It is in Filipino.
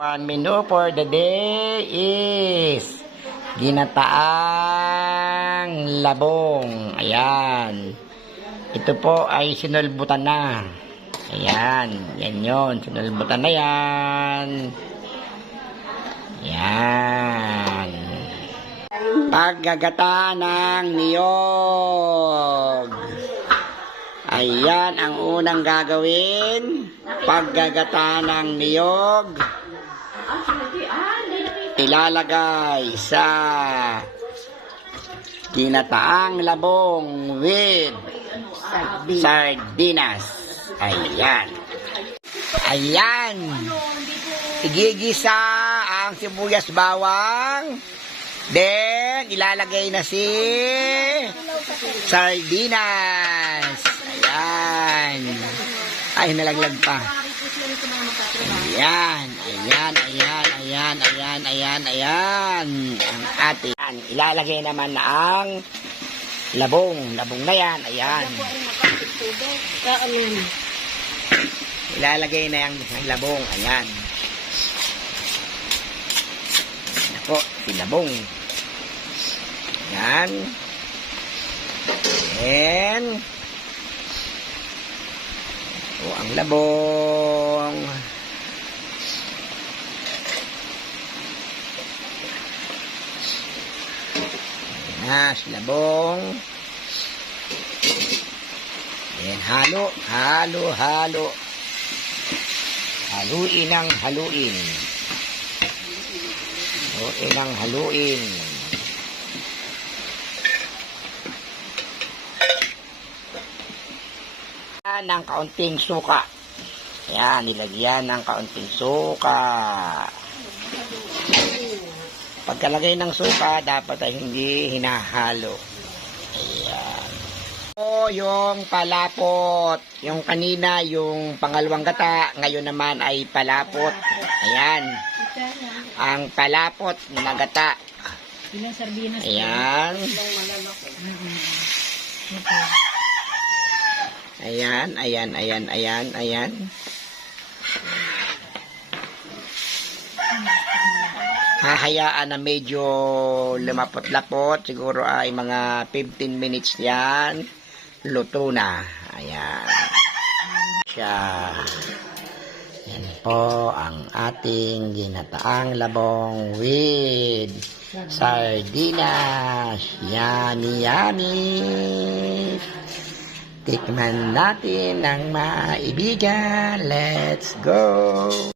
One menu for the day is ginataang labong. Ayan. Ito po ay sinulbutan na. Ayan. Yan yun. Sinulbutan na yan. Ayan. Paggagata ng niyog. Ayan ang unang gagawin. Paggagata ng niyog. Ilalagay sa ginataang labong with sardinas. Ayan. Ayan. Igigisa ang sibuyas bawang. Then, ilalagay na si sardinas. Ayan. Ay, nalaglag pa. Ayan. Ayan. Ayan. Ayan. Ayan. Ayan. Ayan. Ang ating. Ilalagay naman na ang labong. Labong na yan. Ayan. Ilalagay na yung labong. Ayan. Ako, si labong. Ayan. And ito ang labong. Ayan, si labong. Ayan, halo. Halo, halo. Haluin ang haluin. Haluin ang haluin. Ng kaunting suka. Ayan, nilagyan ng kaunting suka. Pagkalagay ng suka, dapat ay hindi hinahalo. Ayan. O, yung palapot. Yung kanina, yung pangalawang gata, ngayon naman ay palapot. Ayan. Ang palapot na gata. Ayan. Ayan, ayan, ayan, ayan, ayan. Hahayaan na medyo lumapot-lapot. Siguro ay mga 15 minutes yan. Luto na. Ayan. Siya. Yan po ang ating ginataang labong with sardinas. Yummy, yummy. Tikman natin ng maibigan. Let's go!